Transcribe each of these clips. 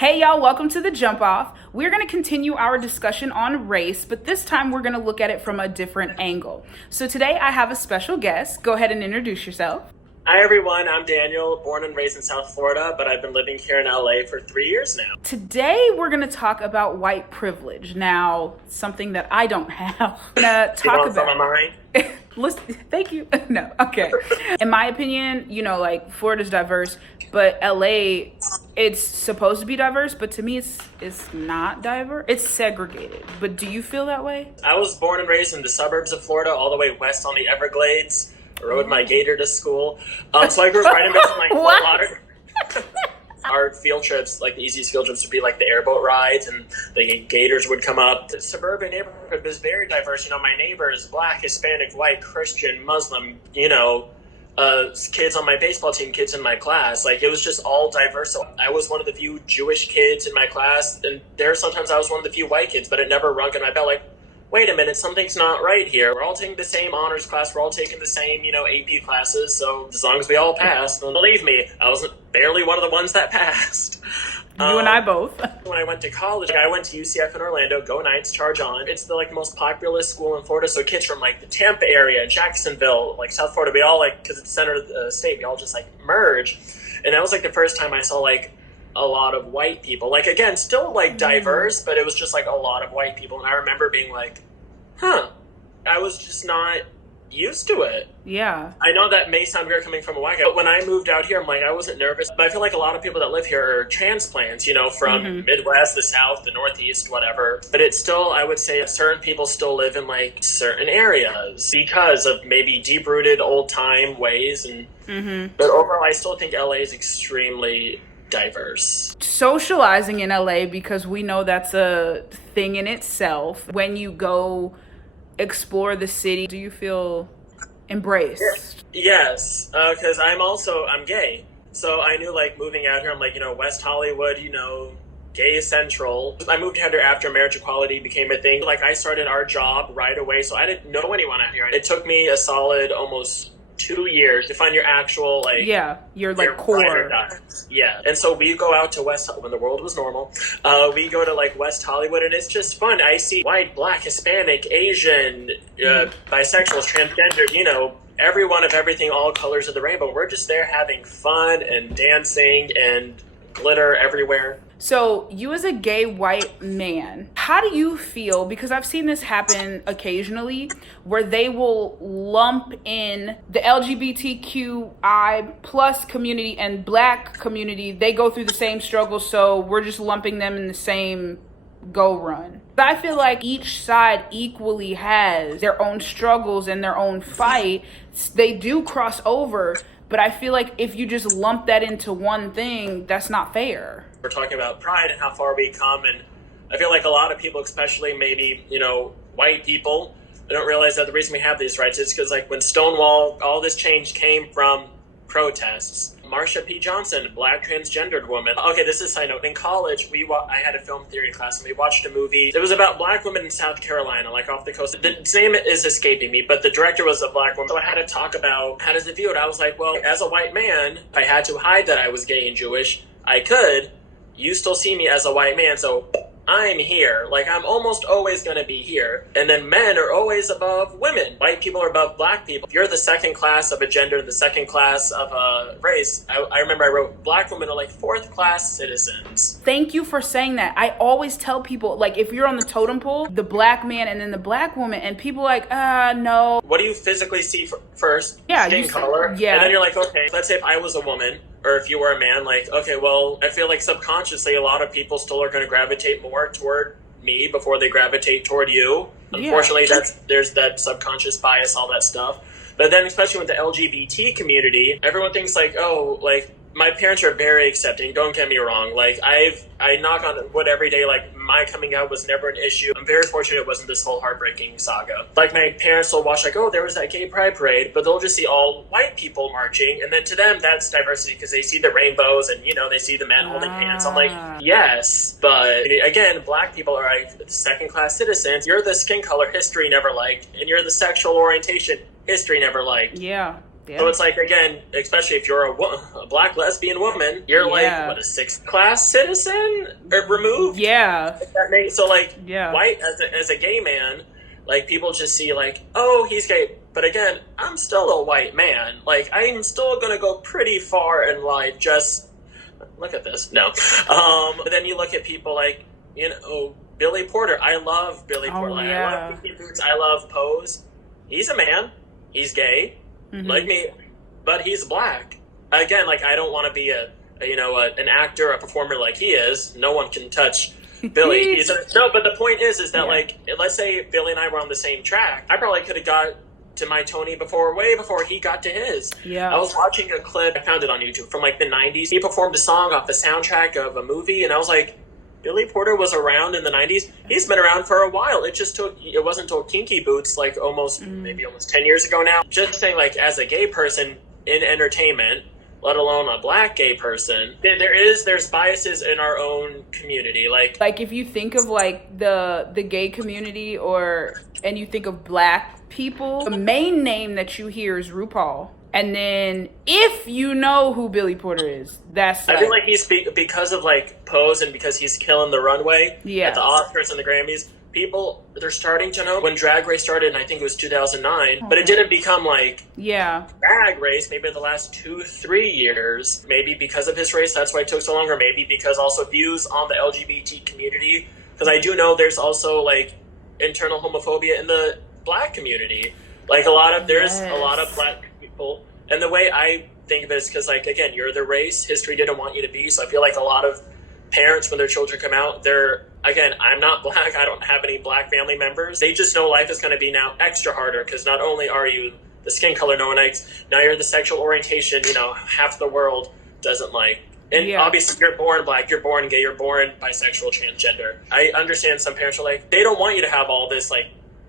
Hey y'all, welcome to the Jump Off. We're going to continue our discussion on race, but this time we're going to look at it from a different angle. So today I have a special guest. Go ahead and introduce yourself. Hi everyone, I'm Daniel, born and raised in South Florida, but I've been living here in LA for 3 years now. Today we're going to talk about white privilege. Now, something that I don't have. I'm going to talk about. From my mind? Listen, thank you. No, okay. In my opinion, like Florida's diverse, but LA, it's supposed to be diverse, but to me it's not diverse. It's segregated. But do you feel that way? I was born and raised in the suburbs of Florida, all the way west on the Everglades. I rode my gator to school. So I grew up right in between Fort Lauderdale. Our field trips, like the easiest field trips would be like the airboat rides, and the gators would come up. The suburban neighborhood was very diverse. My neighbors, Black, Hispanic, white, Christian, Muslim, kids on my baseball team, kids in my class. Like, it was just all diverse. So I was one of the few Jewish kids in my class, and sometimes I was one of the few white kids, but it never rung in my bell. Like, wait a minute, something's not right here. We're all taking the same honors class. We're all taking the same, AP classes. So as long as we all pass, then believe me, I wasn't barely one of the ones that passed. You and I both. When I went to college, I went to UCF in Orlando. Go Knights, charge on. It's the most populous school in Florida. So kids from the Tampa area, Jacksonville, South Florida, we all because it's the center of the state, we all just merge. And that was the first time I saw a lot of white people. Again, still diverse, but it was just a lot of white people. And I remember being I was just not used to it. Yeah. I know that may sound weird coming from a white guy, but when I moved out here, I wasn't nervous. But I feel like a lot of people that live here are transplants, from Midwest, the South, the Northeast, whatever. But it's still, I would say, certain people still live in certain areas because of maybe deep-rooted old-time ways. And But overall, I still think LA is extremely diverse. Socializing in LA, because we know that's a thing in itself. When you go explore the city, do you feel embraced? Yes, because I'm gay. So I knew moving out here, I'm West Hollywood, gay central. I moved out here after marriage equality became a thing. I started our job right away, so I didn't know anyone out here. It took me a solid almost 2 years to find your actual your core. Yeah. And so we go out to when the world was normal, we go to West Hollywood, and it's just fun. I see white, Black, Hispanic, Asian, bisexuals, transgender, everyone of everything, all colors of the rainbow. We're just there having fun and dancing and glitter everywhere. So you as a gay white man, how do you feel? Because I've seen this happen occasionally where they will lump in the LGBTQI plus community and Black community. They go through the same struggles, so we're just lumping them in the same go run. I feel like each side equally has their own struggles and their own fight. They do cross over, but I feel like if you just lump that into one thing, that's not fair. We're talking about pride and how far we come, and I feel like a lot of people, especially maybe, white people, they don't realize that the reason we have these rights is because when Stonewall, all this change came from protests. Marsha P. Johnson, Black transgendered woman. Okay, this is a side note. In college, I had a film theory class, and we watched a movie. It was about Black women in South Carolina, off the coast. The name is escaping me, but the director was a Black woman. So I had to talk about how does it view it. I was like, well, as a white man, if I had to hide that I was gay and Jewish, I could. You still see me as a white man, so I'm here. I'm almost always going to be here. And then men are always above women. White people are above Black people. If you're the second class of a gender, the second class of a race, I remember I wrote Black women are fourth class citizens. Thank you for saying that. I always tell people, if you're on the totem pole, the Black man and then the Black woman, and people no. What do you physically see first? Yeah, skin color. Yeah. And then you're okay, let's say if I was a woman, or if you were a man, okay, well, I feel subconsciously a lot of people still are going to gravitate more toward me before they gravitate toward you. Unfortunately, there's that subconscious bias, all that stuff. But then especially with the LGBT community, everyone thinks my parents are very accepting, don't get me wrong. I knock on wood every day, my coming out was never an issue. I'm very fortunate it wasn't this whole heartbreaking saga. My parents will watch there was that gay pride parade, but they'll just see all white people marching, and then to them that's diversity because they see the rainbows and they see the men holding hands. I'm yes, but again, Black people are second class citizens. You're the skin color history never liked, and you're the sexual orientation history never liked. Yeah. So it's like, again, especially if you're a black lesbian woman, you're like, what, a sixth class citizen or removed? Yeah. So like, white as a gay man, like people just see like, oh, he's gay. But again, I'm still a white man. Like I'm still gonna go pretty far in life. Just look at this. No. But then you look at people like, you know, Billy Porter. I love Billy Porter. Like, I love Kinky Boots. I love Pose. He's a man. He's gay. Like me, but he's black. Again, like I don't want to be an actor, a performer like he is. No one can touch Billy. No, but the point is that like, let's say Billy and I were on the same track. I probably could have got to my Tony way before he got to his. Yeah. I was watching a clip, I found it on YouTube from like the 90s. He performed a song off the soundtrack of a movie, and I was like, Billy Porter was around in the 90s. He's been around for a while. It wasn't until Kinky Boots, like maybe almost 10 years ago now. Just saying, like, as a gay person in entertainment, let alone a black gay person, there's biases in our own community. Like if you think of like the gay community and you think of black people, the main name that you hear is RuPaul. And then if you know who Billy Porter is, that's like, I feel like he's because of like Pose and because he's killing the runway at the Oscars and the Grammys. People, they're starting to know when Drag Race started, and I think it was 2009, but it didn't become like Drag Race maybe in the last 2-3 years. Maybe because of his race, that's why it took so long, or maybe because also views on the LGBT community. Because I do know there's also like internal homophobia in the black community. Like there's a lot of black people, and the way I think of it is because, like, again, you're the race history didn't want you to be. So I feel like a lot of parents, when their children come out, I'm not black. I don't have any black family members. They just know life is going to be now extra harder because not only are you the skin color no one likes, now you're the sexual orientation, half the world doesn't like. And obviously you're born black, you're born gay, you're born bisexual, transgender. I understand some parents are like, they don't want you to have all this like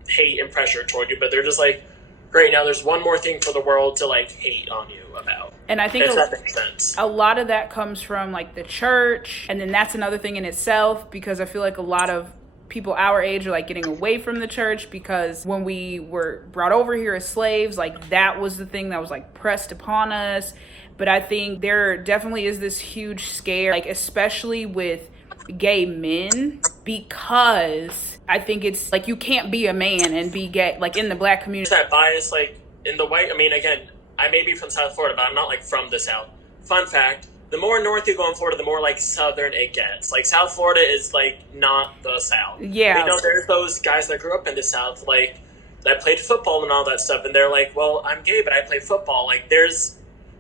hate and pressure toward you, but they're just like, great, now there's one more thing for the world to like hate on you about. And I think if that makes sense. A lot of that comes from like the church, and then that's another thing in itself, because I feel like a lot of people our age are like getting away from the church, because when we were brought over here as slaves, like that was the thing that was like pressed upon us. But I think there definitely is this huge scare, like especially with gay men, because I think it's like you can't be a man and be gay, like in the black community. That bias, like in the white, I mean, again, I may be from South Florida, but I'm not like from the South. Fun fact, the more north you go in Florida, the more like southern it gets. Like South Florida is like not the South. Yeah. There's those guys that grew up in the South, like that played football and all that stuff, and they're like, well, I'm gay, but I play football. Like there's,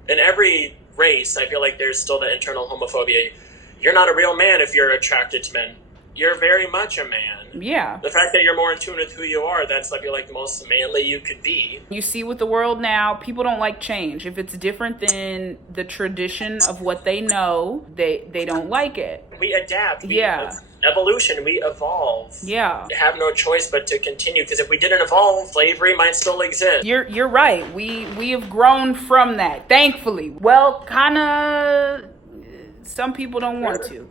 in every race, I feel like there's still the internal homophobia. You're not a real man if you're attracted to men. You're very much a man. Yeah. The fact that you're more in tune with who you are, that's, I feel like, the most manly you could be. You see with the world now, people don't like change. If it's different than the tradition of what they know, they don't like it. We adapt. Evolution. We evolve. Yeah. We have no choice but to continue, because if we didn't evolve, slavery might still exist. You're right. We have grown from that, thankfully. Well, kind of... Some people don't want to.